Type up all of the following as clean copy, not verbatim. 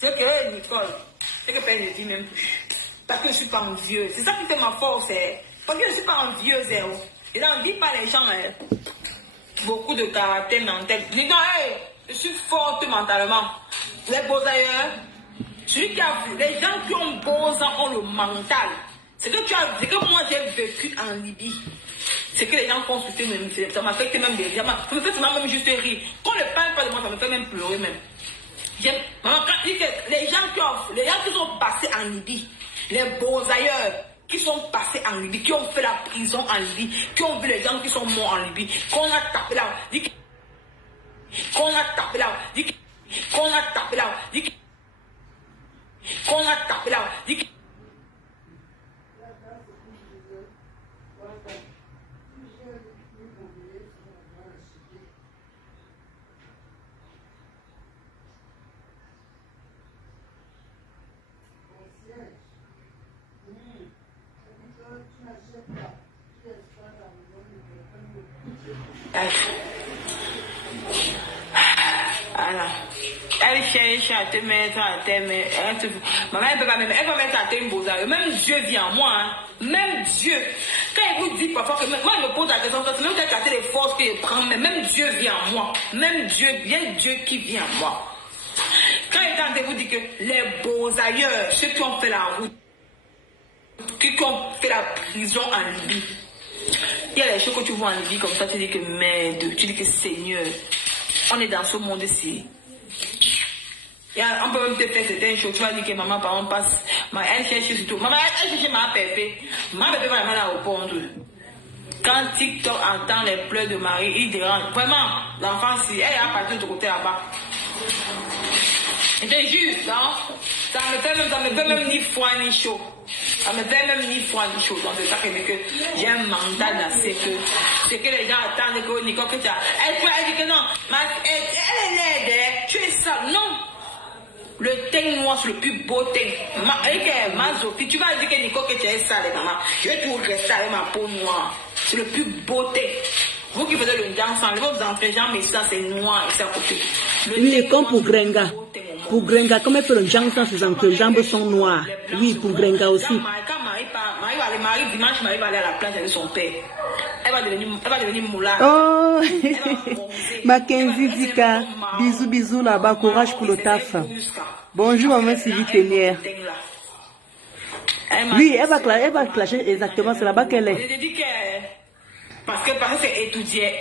C'est que Nicole, c'est que Père ne dit même plus. Parce que je ne suis pas envieuse. C'est ça qui fait ma force. Parce que je ne suis pas envieuse. Et là, on ne dit pas les gens beaucoup de caractère mental. Dis donc, je suis forte mentalement. Les beaux ailleurs, celui qui a vu, les gens qui ont beaux ont le mental. C'est que moi j'ai vécu en Libye. C'est que les gens consultent même, ça m'affecte même des gens. Ça me fait même juste rire. Quand on ne parle pas de moi, ça me fait même pleurer même. Maman, quand dit que les gens qui sont passés en Libye, les beaux ailleurs, qui sont passés en Libye, qui ont fait la prison en Libye, qui ont vu les gens qui sont morts en Libye, qu'on a tapé là, qu'on a tapé là, qu'on a tapé là, qu'on a tapé là, elle cherche à te mettre à terre, mais maman, elle va mettre à terre une beaux ailleurs. Même Dieu vient en moi, hein. Même Dieu. Quand il vous dit parfois que moi, je me pose la question, c'est même quand il les forces que je prends, mais même Dieu vient en moi. Même Dieu, bien Dieu qui vient en moi. Quand il est en train de vous dire que les beaux ailleurs, ceux qui ont fait la route, qui ont fait la prison en Libye, il y a les choses que tu vois en Libye comme ça, tu dis que merde, tu dis que Seigneur, on est dans ce monde-ci. On peut même te faire certaines choses. Tu vas dire que maman, par exemple, passe. Elle cherche surtout. Maman, elle cherche ma pépé. Ma pépé va la répondre. Quand TikTok entend les pleurs de Marie, il dérange. Vraiment, l'enfant, si elle est à partir de côté là-bas. C'est juste, hein? Ça me fait même ni froid ni chaud. Ça me fait même ni froid ni chaud. Donc c'est ça que j'ai un mental assez que c'est que les gens attendent que Nicole que tu as. Elle dit que non, elle est laide, tu es sale. Non. Le teint noir, c'est le plus beau teint. Mazoki, tu vas dire que Nicole que tu es sale, maman. Je vais toujours rester avec ma peau noire. C'est le plus beau teint. Vous qui faisiez le dansant, vos enfants, mais ça c'est noir et c'est à côté. Oui, comme pour Grenga. Pour Grenga, comme elle fait le dansant, ses jambes sont noires. Oui, pour Grenga aussi. Quand Marie dimanche, Marie va aller à la plage avec son père. Elle va devenir moulard. Oh, Mackenzie Dika. Bisous, bisous là-bas. Courage pour le taf. Bonjour, maman Sylvie Ténière. Oui, elle va clasher exactement. C'est là-bas qu'elle est. Parce que c'est étudié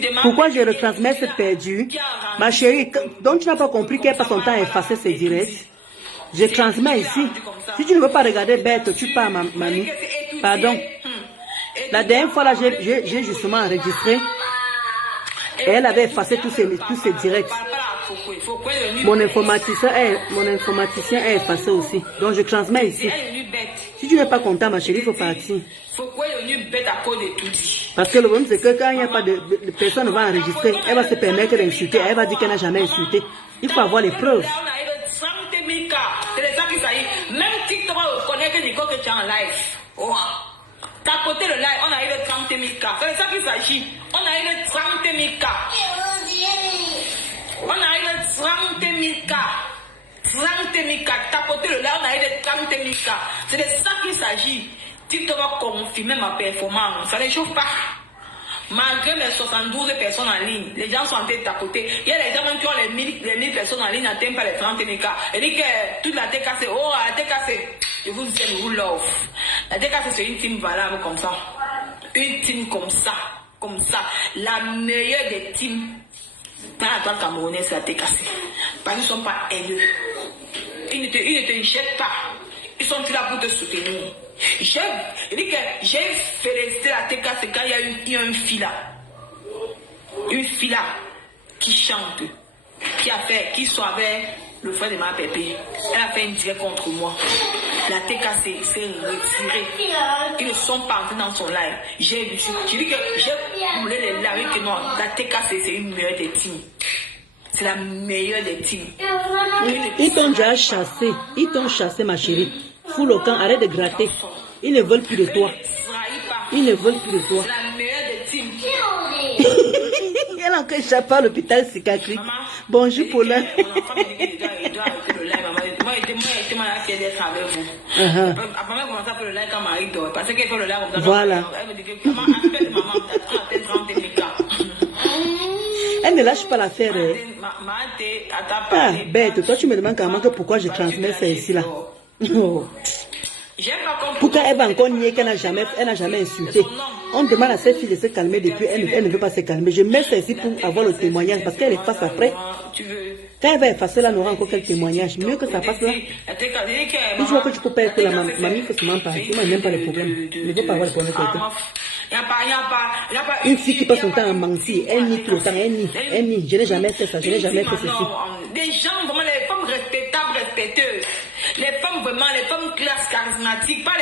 demain. Pourquoi je retransmets cette perdue? Ma chérie, donc tu n'as pas compris qu'elle passe son temps à effacer ses directs? Je transmets ici. Si tu ne veux pas regarder bête, tu pars, mamie. Pardon. La dernière fois, là, j'ai justement enregistré. Et elle avait effacé tous ses directs. Mon informaticien est effacé aussi. Donc je transmets ici. Si tu n'es pas content, ma chérie, il faut partir. Parce que le problème, c'est que quand il n'y a pas de personne ne va enregistrer, elle va se permettre d'insulter. Elle va dire qu'elle n'a jamais insulté. Il faut avoir les preuves. Même TikTok va reconnaître que Nicole que tu es en live. Tapoter le live, on a eu le 30 000 cas. C'est ça qu'il s'agit. On a eu le 30 000 cas. On a eu le 30 000 cas. 30 000 cas. Tapoter le live, on a eu le 30 000 cas. C'est de ça qu'il s'agit. TikTok va confirmer ma performance. Ça ne chauffe pas. Malgré les 72 personnes en ligne, les gens sont en train de tapoter. Il y a les gens qui ont les 1000 personnes en ligne, n'atteignent pas les 30 000 cas. Et dit que toute la TKC, oh, la TKC, je vous dis, je vous love. La TKC, c'est une team valable comme ça. Une team comme ça. La meilleure des teams dans la toile camerounaise, c'est la TKC. Parce qu'ils ne sont pas haineux. Ils ne te jettent pas. Ils sont là pour te soutenir. J'ai félicité la TKC quand il y a une fille là. Une fille là qui chante, qui savait le frère de ma pépé. Elle a fait une direct contre moi. La TKC s'est retirée. Ils ne sont pas entrés dans son live. J'ai dit que j'ai voulu les lives que non, la TKC c'est une meilleure des teams. C'est la meilleure des teams. Ils t'ont déjà chassé. Ils t'ont chassé, ma chérie. Fous le camp, arrête de gratter. Ils ne veulent plus de toi. Ils ne veulent plus de toi. C'est la meilleure des teams. Elle a encore échappé à l'hôpital psychiatrique. Bonjour, Paulin. Mon enfant me dit qu'il doit arrêter le live. Moi, j'étais malade d'être avec vous. Après, moi, commencé à faire le live quand Marie dort. Parce qu'elle fait le live. Voilà. Elle me dit que maman, appelle maman, t'as 30 Elle ne lâche pas l'affaire. Ah, bête, toi tu me demandes carrément que pourquoi je transmets ça ici là. Pourquoi elle va encore nier qu'elle n'a jamais insulté? On demande à cette fille de se calmer depuis, elle ne veut pas se calmer. Je mets ça ici pour avoir le témoignage parce qu'elle efface après. Quand elle va effacer là, on aura encore quelques témoignages. Mieux que ça passe là. Une fois que tu peux pas être là, mamie faut seulement parler. Moi, je n'aime pas les problèmes. Je ne veux pas avoir les problèmes avec quelqu'un. Une fille qui passe son temps à mentir, elle nie tout le temps, elle nie. Je n'ai jamais fait ça, je n'ai jamais fait ceci. Des gens, vraiment, les femmes respectables, respecteuses. Les femmes, vraiment, les femmes classe charismatiques, pas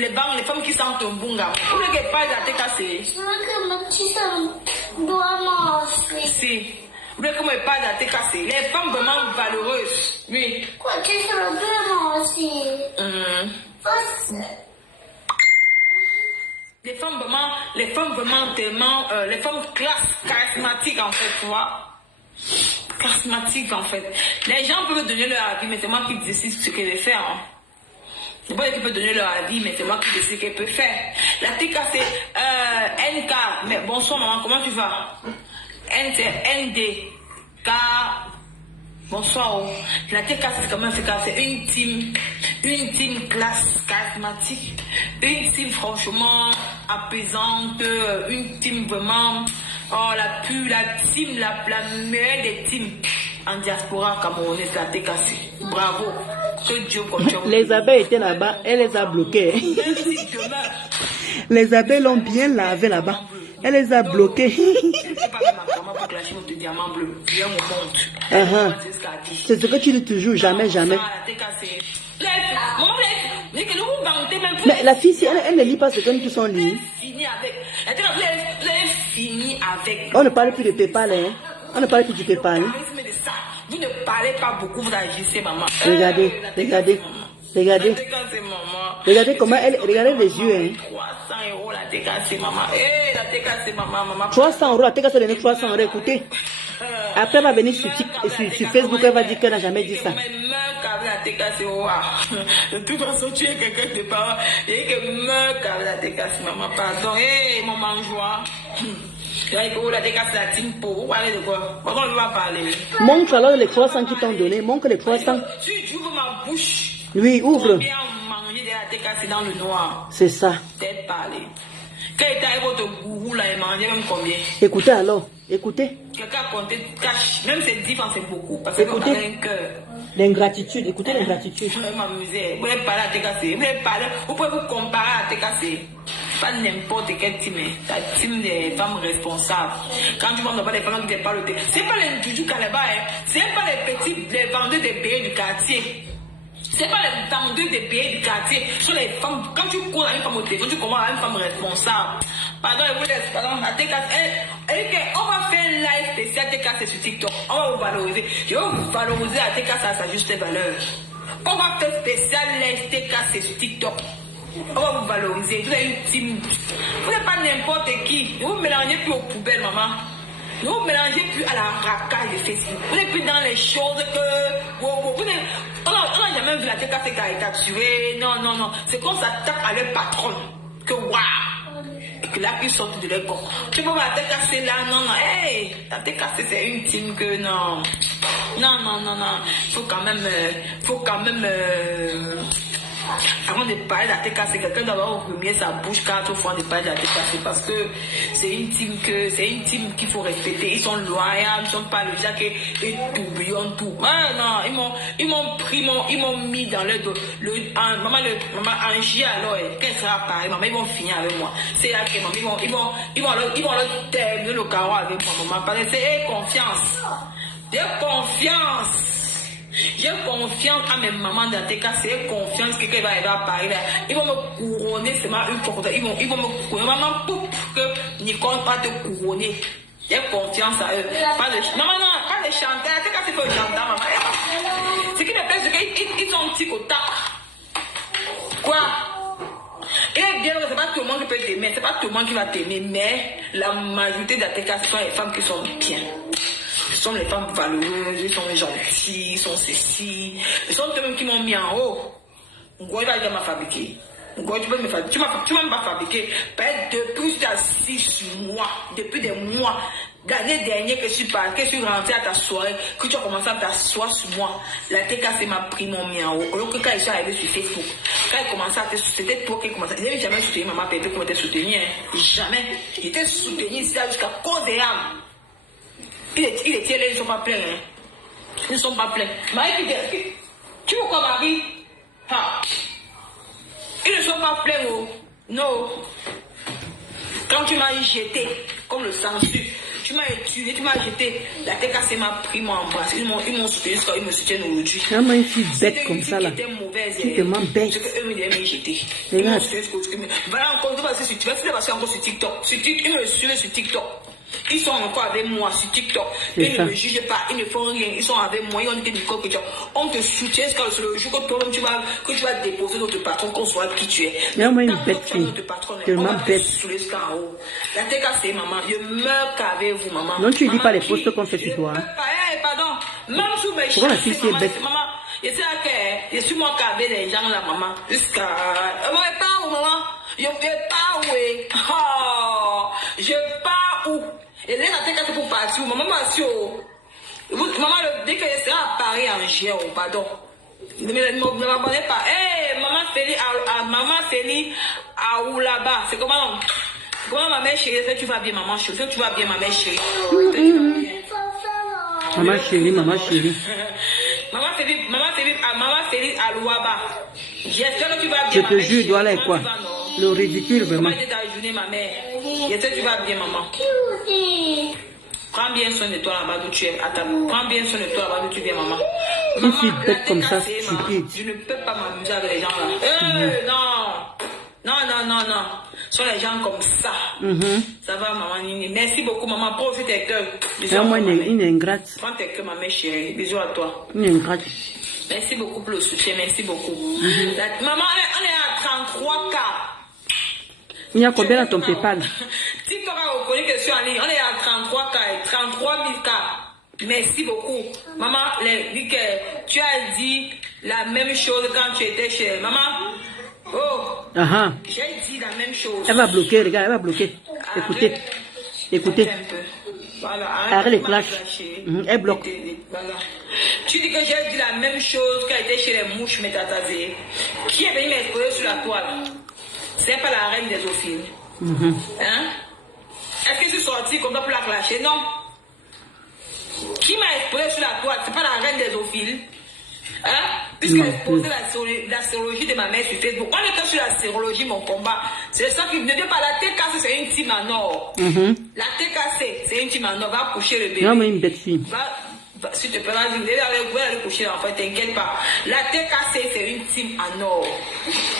les banques, les femmes qui sentent un bon gars. Vous voulez qu'elle parle de la tête cassée? Si. Vous voulez qu'elle parle de la tête cassée? Les femmes vraiment valeureuses. Oui. Quoi, tu sais le moi aussi? Les femmes vraiment tellement, les femmes classe charismatiques en fait, tu vois. Charismatique en fait. Les gens peuvent donner leur avis, mais c'est moi qui décide ce qu'elle veut faire. Hein. C'est pas elle qui peut donner leur avis, mais c'est moi qui décide ce qu'elle peut faire. La TK c'est NK. Mais bonsoir maman, comment tu vas? N c'est ND. K. Bonsoir. La TK c'est comment c'est une team classe charismatique. Une team franchement apaisante. Une team vraiment. Oh, la team, la meilleure des teams en diaspora camerounaise, la TKC. Bravo. Que Dieu continue. Les abeilles étaient là-bas, elle les a bloquées. Les abeilles l'ont bien lavé là-bas. Elle les a bloquées. C'est ce que tu dis toujours, jamais. Mais la fille, si elle ne lit pas ce que nous tous on lit. On ne parle plus de PayPal, hein? On ne parle plus du PayPal. Vous ne parlez pas beaucoup, vous agissez, maman. Regardez. Regardez comment elle. Regardez les yeux, hein? 300 euros la TKC, maman. La TKC, maman. 300 euros, la TKC donne 300 euros, écoutez. Après, elle va venir sur Facebook, elle va dire qu'elle n'a jamais dit ça. De toute façon, tu es quelqu'un de parents. Et que meurt avec la TKC, maman. Pardon. Mon mangeoire. La TKC, la team pour. Vous parlez de quoi? Pourquoi on ne va parler? Montre alors les 300 qui t'ont donné. Montre les 300. Tu ouvres ma bouche. Oui, ouvre. Bien manger de la TKC dans le noir. C'est ça. Peut-être parler. Quand il t'arrive votre gourou là, il mangeait même combien? Écoutez alors, écoutez. Quelqu'un a compté cash, même c'est 10 francs, c'est beaucoup. Parce que écoutez. Un cœur. L'ingratitude, écoutez l'ingratitude. Je vais m'amuser. Vous pouvez parler à TKC. Vous pouvez vous comparer à TKC. Pas n'importe quel team. La team des femmes responsables. Quand tu vois pas des femmes qui te parlent de. C'est pas les Juju Kaleba, c'est pas les vendeurs des billets du quartier. C'est pas les vendeurs des billets du quartier. Ce sont les femmes. Quand tu cours à une femme au téléphone, tu commences à une femme responsable. Pardon, je vous laisse. Pardon, la TKC. On va faire un live spécial TKC sur TikTok. On va vous valoriser. Je vais vous valoriser la TKC à sa juste valeur. On va faire spécial live TKC sur TikTok. On va vous valoriser. Vous avez une team. Vous n'êtes pas n'importe qui. Ne vous mélangez plus aux poubelles, maman. Ne vous mélangez plus à la racaille de Facebook. Vous n'êtes plus dans les choses que. On n'a jamais vu la TKC caricaturée. Non. C'est qu'on s'attaque à leur patron. Que waouh! Et que là, ils sortent de leur corps. Tu peux voir la TKC là, non. Hey! La TKC, c'est une team que non. Non. Faut quand même. Avant de parler de la TKC, quelqu'un doit avoir remuer sa bouche 4 fois de parler de la TKC parce que c'est une team qu'il faut respecter. Ils sont loyaux, ils ne sont pas le gens qui tourbillonnent tout. Non, ils m'ont mis dans maman Angie alors, qu'elle sera pareil, maman, ils vont finir avec moi. C'est là que maman, ils vont leur terminer le carreau avec moi, maman, parce que c'est confiance. J'ai confiance à mes mamans dans tes cas, c'est confiance que quelqu'un va arriver à Paris. Ils vont me couronner, c'est ma une fois. Ils vont me couronner. Maman, pour que Nicole va te couronner. J'ai confiance à eux. Maman, non, pas de chanter. Tes cas, c'est pas le chanteur, maman. Ce qui me plaît, c'est qu'ils ont un petit quota. Quoi? Il est bien, c'est pas tout le monde qui peut t'aimer, c'est pas tout le monde qui va t'aimer, mais la majorité de tes cas, ce sont les femmes qui sont bien. sont les femmes valeureuses, ils sont gentilles, ils sont ceci. Ils sont eux-mêmes qui m'ont mis en haut. Ngoi va déjà m'a fabriqué. Ngoi, tu peux me fabriquer. Tu m'as pas fabriqué. Depuis que tu as assis sur moi, depuis des mois, l'année dernière que je suis parti, que je suis rentré à ta soirée, que tu as commencé à t'asseoir sur moi, la TKC m'a pris mon mis en haut. Alors que quand ils sont arrivés sur Facebook, quand ils commençaient à te soutenir, c'était toi qui commençais. Ils n'avaient jamais soutenu maman Pépé comme tu étais soutenu. Jamais. J'étais soutenu ici jusqu'à cause des âmes. Il est ils ne sont pas pleins. Hein. Ils ne sont pas pleins. Marie, tu vois quoi, Marie? Ah. Ils ne sont pas pleins, oh. Non. Quand tu m'as jeté, comme le censure, tu m'as étudié, tu m'as jeté, la TKC m'a pris, m'a embrassé. Ils m'ont soutenu jusqu'à ils me soutiennent aujourd'hui. Vraiment une fille bête comme ça, là. Tu te mens bête. C'est qu'eux m'ont jeté. Ils m'ont soutenu jusqu'à aujourd'hui. Voilà, encore, tu vas passer encore sur TikTok. Ils me suivent sur TikTok. Ils sont encore avec moi sur TikTok. Ils ne me jugent pas, ils ne font rien. Ils sont avec moi. Ils ont dit que on te soutient jusqu'à le jour que toi-même tu vas déposer notre patron, qu'on soit qui tu es. Mais moi, une bête fille. Tellement bête. La TKC, maman, je meurs qu'avec vous, maman. Non, tu ne dis pas les posts qu'on fait sur toi. Pardon. Même sous mes pourquoi la fille est bête? Maman, je suis moi qu'avec les gens là, maman. Jusqu'à. Moi, je pars où, maman? Je pars où? Je pars où? Et là, la TKC pour partir où? Maman, maman, dès que je serai à Paris en juin, pardon. Ne m'abonnez pas. Hé, maman Félix, à où là-bas? C'est comment? Comment ma mère chérie? Tu vas bien, maman chérie? Tu vas bien, ma mère chérie? Maman chérie, maman chérie. Maman Félix à Louaba. J'espère que tu vas bien. Je te jure, dois aller quoi? Le ridicule, vraiment. J'espère que tu vas bien, maman. Prends bien soin de toi là-bas où tu es. Attends, prends bien soin de toi là-bas où tu viens, maman. Une fille bête comme ça, stupide. Je ne peux pas m'amuser avec les gens là. Non. Ce sont les gens comme ça. Ça va, maman Nini. Merci beaucoup, maman. Profite tes cœurs. Moi, une ingrate. Prends tes cœurs, ma mère chérie. Bisous à toi. Une ingrate. Merci beaucoup pour le soutien. Merci beaucoup. Maman, on est à 33 cas. Il y a combien dans ton PayPal? TikTok a reconnu que je suis en ligne. On est à 33 cas, 33 000 cas. Merci beaucoup. Maman, tu as dit la même chose quand tu étais chez elle. Maman, j'ai dit la même chose. Elle va bloquer, regarde, elle va bloquer. Écoutez. Voilà, arrête les clashs. Elle bloque. Voilà. Tu dis que j'ai dit la même chose quand elle était chez les mouches métatasées. Qui est venu m'exposer sur la toile? C'est pas la reine des ophiles. Hein? Est-ce que je suis sortie comme ça pour la clasher? Non. Qui m'a exposé sur la toile? C'est pas la reine des ophiles. Hein? Puisqu'elle a exposé la sérologie de ma mère sur Facebook. On était sur la sérologie, mon combat. C'est ça qui ne dit pas la TKC, c'est une team en or. La TKC, c'est une team en or. Va coucher le bébé. Non, mais une bête fille. Si tu peux aller coucher l'enfant, t'inquiète pas. La TKC, c'est une team en or.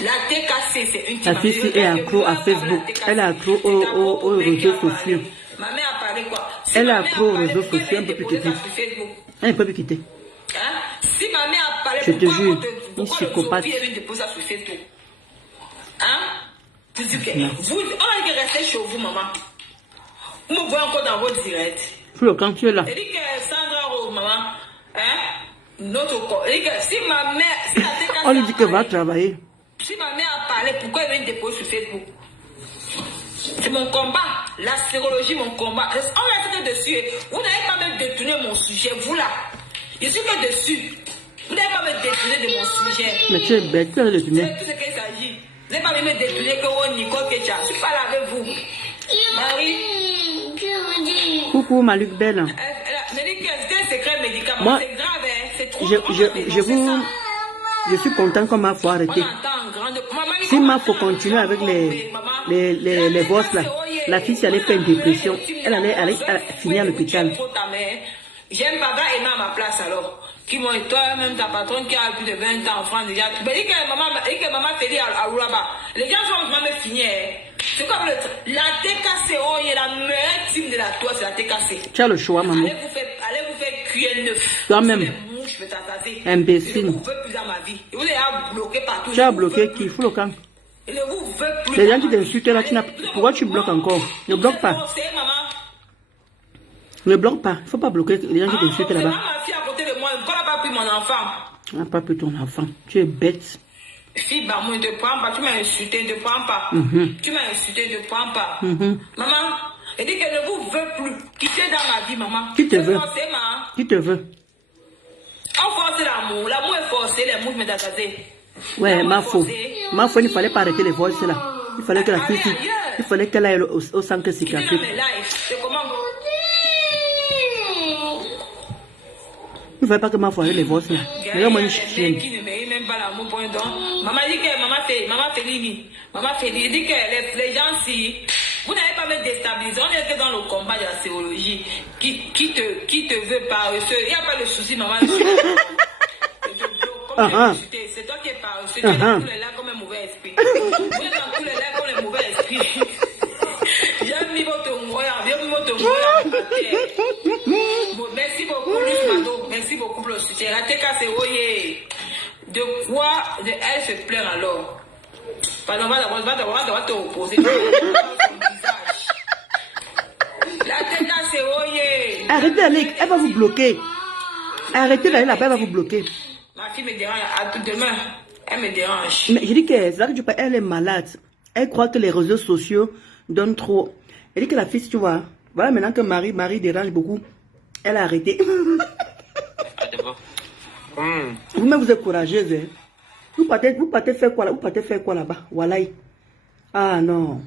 La TKC, c'est une team en or. La fille est accro à Facebook. Elle est accro aux réseaux sociaux. Ma mère a parlé quoi? Elle est accro aux réseaux sociaux, un peu plus quitter. Elle ne peut plus quitter. Si ma mère a parlé, je te jure, une psychopathe. Hein? Vous dites que vous, on a dit que restez chez vous, maman. Vous me voyez encore dans votre direct. Quand tu es là. Elle dit que Sandra Rose, maman, hein? Notre corps. Elle dit que si ma mère, si la TKC on lui dit qu'elle va travailler. Si ma mère a parlé, pourquoi elle vient me déposer sur Facebook? C'est mon combat. La sérologie, mon combat. On est dessus. Vous n'avez pas même détourné mon sujet, vous là. Je suis que dessus. Vous n'avez pas me détourner de mon sujet. Mais tu es bête, tu as détourné. C'est tout ce qu'il s'agit. Vous n'avez pas me détourner que vous, Nicole Kecha. Je ne suis pas là avec vous. Marie. Coucou, Maluc Belle. Elle dit que c'est un secret médical. Moi, c'est grave, hein. C'est trop. Je suis content qu'on m'a faut arrêter. Si m'a faut continuer avec les bosses là, la fille, si elle allait faire une dépression, elle allait finir à l'hôpital. J'aime pas aimer à ma place alors. Qui m'ont toi-même ta patronne qui a plus de 20 ans en France déjà. Tu me dis que maman fait dire à Roulaba. Les gens sont même finis. C'est comme la TKC, il y a la meilleure team de la toile, c'est la TKC. Tu as le choix, maman. Allez vous faire cuire neuf. Toi-même. Imbécile. Je ne vous veux plus dans ma vie. Vous l'avez bloqué partout. Tu as bloqué qui? Faut le camp. Je ne vous veux plus. Les gens qui t'insultent là, pourquoi tu bloques encore? Ne bloque pas. Ne bloque pas. Il ne faut pas bloquer les gens qui t'insultent là-bas. Ma fille à côté de moi, pourquoi elle n'a pas pris mon enfant? On n'a pas pris ton enfant. Tu es bête. Fille, bah, moi, ne te prends pas. Tu m'as insulté, ne te prends pas. Tu m'as insulté, ne te prends pas. Maman, elle dit qu'elle ne vous veut plus. Quittez dans ma vie, maman. Qui te veut? Forcé, maman. Qui te veut? On force l'amour. L'amour est forcé, l'amour me dégagé. Ouais, ma faute. Ma faute, il ne fallait pas arrêter les voices là. Il fallait que la fille, il fallait qu'elle aille au centre psychiatrique. C'est comment? Il ne fallait pas que ma faute arrête les voix là. Regarde moi une chienne. Qui ne mérite même pas l'amour pour un don. Maman dit que maman Félini. Maman Félini dit que les gens si vous n'avez pas me déstabiliser, on était dans le combat de la sérologie. Qui te veut paresseux? Il n'y a pas de souci, maman. C'est toi qui es paresseux. Tu es dans tous les lacs comme un mauvais esprit. Vous êtes dans tous les lacs comme un mauvais esprit. J'ai mis votre moyen. Merci beaucoup, Luc Mado. Merci beaucoup pour le soutien. La TK, c'est Oye. De quoi elle se plaint alors? Pardon, va d'abord te reposer. La TK, c'est Oye. Arrêtez d'aller, elle va vous bloquer. Arrêtez d'aller là-bas, elle va vous bloquer. Ma fille me dérange à tout demain. Elle me dérange. Mais je dis que c'est là que tu parles, elle est malade. Elle croit que les réseaux sociaux donnent trop. Elle dit que la fille, tu vois, voilà maintenant que Marie dérange beaucoup. Elle a arrêté. Vous-même, vous êtes courageuse. Hein? Vous partez faire quoi là? Vous partez faire quoi là-bas? Voilà. Ah non.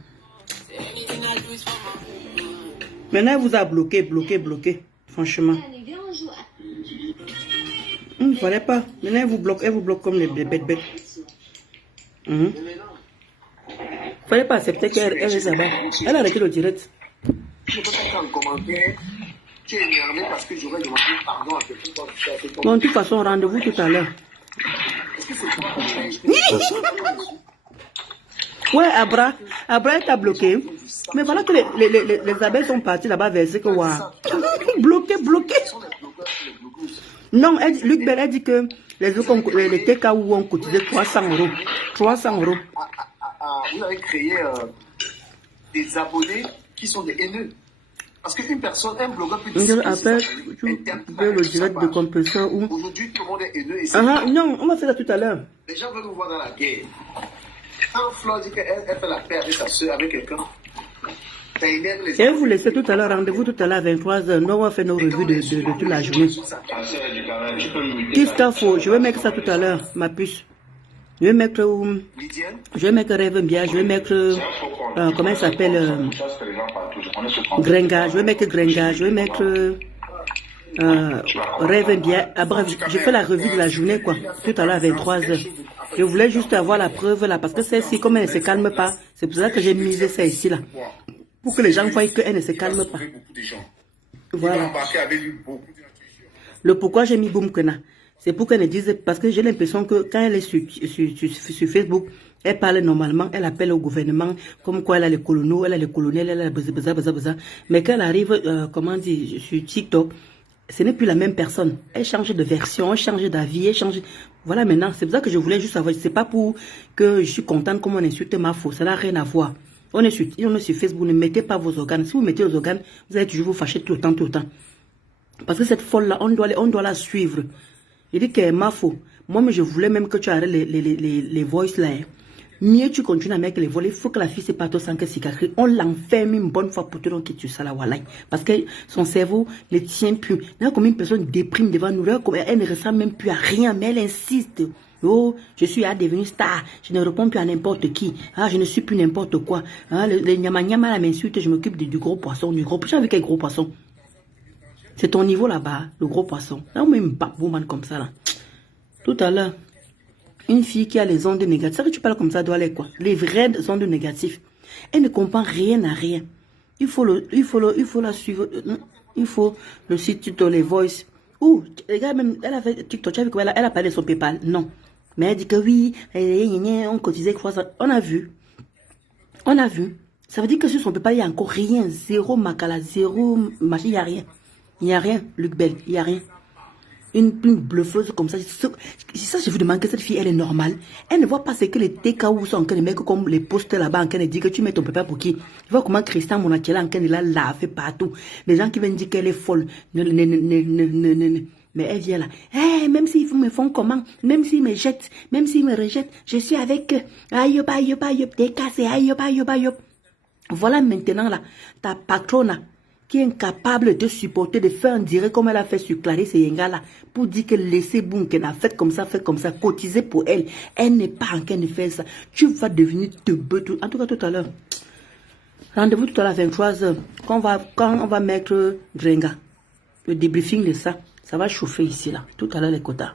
Maintenant, elle vous a bloqué. Franchement. Il ne fallait pas. Maintenant, elle vous bloque comme les bêtes. Il ne fallait pas accepter qu'elle reste là-bas. Elle a arrêté le direct. Je ne peux pas faire un commentaire. Tu es énervé parce que j'aurais demandé pardon à quelqu'un. Bon, de toute façon, rendez-vous tout à l'heure. Est-ce que c'est Ouais, Abra, elle t'a bloqué. Mais voilà que les abeilles sont parties là-bas verser que waouh. Bloqué. Non, Luc Bell a dit que les TK ont cotisé 300 €. 300 €. Vous avez créé des abonnés qui sont des haineux. Parce qu'une personne, un blogueur peut dire après, tu veux le direct de compresseur ou... Aujourd'hui, tout le monde est haineux. Et non, on va faire ça tout à l'heure. Les gens veulent nous voir dans la guerre. Quand Flore dit qu'elle fait la paix avec sa soeur, avec quelqu'un, ça énerve les gens. Et vous laissez tout à l'heure, rendez-vous tout à l'heure à 23 h. Nous, on va faire nos revues de toute la journée. Qu'est-ce qu'il faut? Je vais mettre ça tout à l'heure, ma puce. Je vais mettre Rêve bien, je vais mettre comment elle s'appelle Grenga, je vais mettre Grenga, je vais mettre Rêve bien. Ah, bref, je fais la revue de la journée quoi, tout à l'heure à 23 h. Je voulais juste avoir la preuve là, parce que celle-ci, comme elle ne se calme pas, c'est pour ça que j'ai misé ça ici là. Pour que les gens voient qu'elle ne se calme pas. Voilà. Le pourquoi j'ai mis Boum Kena. C'est pour qu'elle ne dise, parce que j'ai l'impression que quand elle est sur Facebook, elle parle normalement, elle appelle au gouvernement, comme quoi elle a les colonels, elle a les colonels, elle a les mais quand elle arrive, comment dire, sur TikTok, ce n'est plus la même personne. Elle change de version, elle change d'avis, elle change... Voilà maintenant, c'est pour ça que je voulais juste savoir, c'est pas pour que je suis contente comme on insulte ma faute, ça n'a rien à voir. On est sur Facebook, ne mettez pas vos organes. Si vous mettez vos organes, vous allez toujours vous fâcher tout le temps. Parce que cette folle-là, on doit la suivre. Il dit qu'elle est ma faute. Moi, mais je voulais même que tu arrêtes les voices là. Mieux tu continues à mettre les vols, il faut que la fille se parte sans que cicatrice. On l'enferme une bonne fois pour te donner que tu ça la voilà. Parce que son cerveau ne tient plus. Là, comme une personne déprime devant nous, elle ne ressent même plus à rien, mais elle insiste. Oh, je suis à devenir star. Je ne réponds plus à n'importe qui. Ah, je ne suis plus n'importe quoi. Ah, les nyama m'insulte, je m'occupe du gros poisson. J'ai vu quel gros poisson. C'est ton niveau là-bas, le gros poisson. Là, on met une woman comme ça là. Tout à l'heure. Une fille qui a les ondes négatives, ça que tu parles comme ça doit aller quoi? Les vraies ondes négatives. Elle ne comprend rien à rien. Il faut la suivre. Il faut le site TikTok, les voice. Ouh, regarde même, elle a fait TikTok, tu as vu quoi? Elle a parlé de son PayPal. Non. Mais elle dit que oui, on cotisait 300. On a vu. Ça veut dire que sur son PayPal, il n'y a encore rien. Zéro macala, zéro machin, il n'y a rien. Il n'y a rien, Luc Bell, il n'y a rien. une bluffeuse comme ça. C'est ça, je vous demande que cette fille, elle est normale. Elle ne voit pas ce que les TKO sont en train de mettre comme les postes là-bas en train de dire que tu mets ton pépère pour qui. Tu vois comment Christian Monachela en train de la laver partout. Les gens qui viennent dire qu'elle est folle. Mais elle vient là. Hey, même s'ils me font comment, même s'ils me jettent, même s'ils me rejettent, je suis avec eux. Aïe, aïe, aïe, t'es cassé, aïe, aïe, aïe. Voilà maintenant là, ta patrona qui est incapable de supporter, de faire un direct comme elle a fait sur Clarisse Yenga là, pour dire que laissez boum, qu'elle a fait comme ça, cotiser pour elle. Elle n'est pas en train de faire ça. Tu vas devenir teubeux. En tout cas, tout à l'heure. Rendez-vous tout à l'heure à 23h. Quand on va mettre Drenga. Le débriefing de ça. Ça va chauffer ici là. Tout à l'heure les quotas.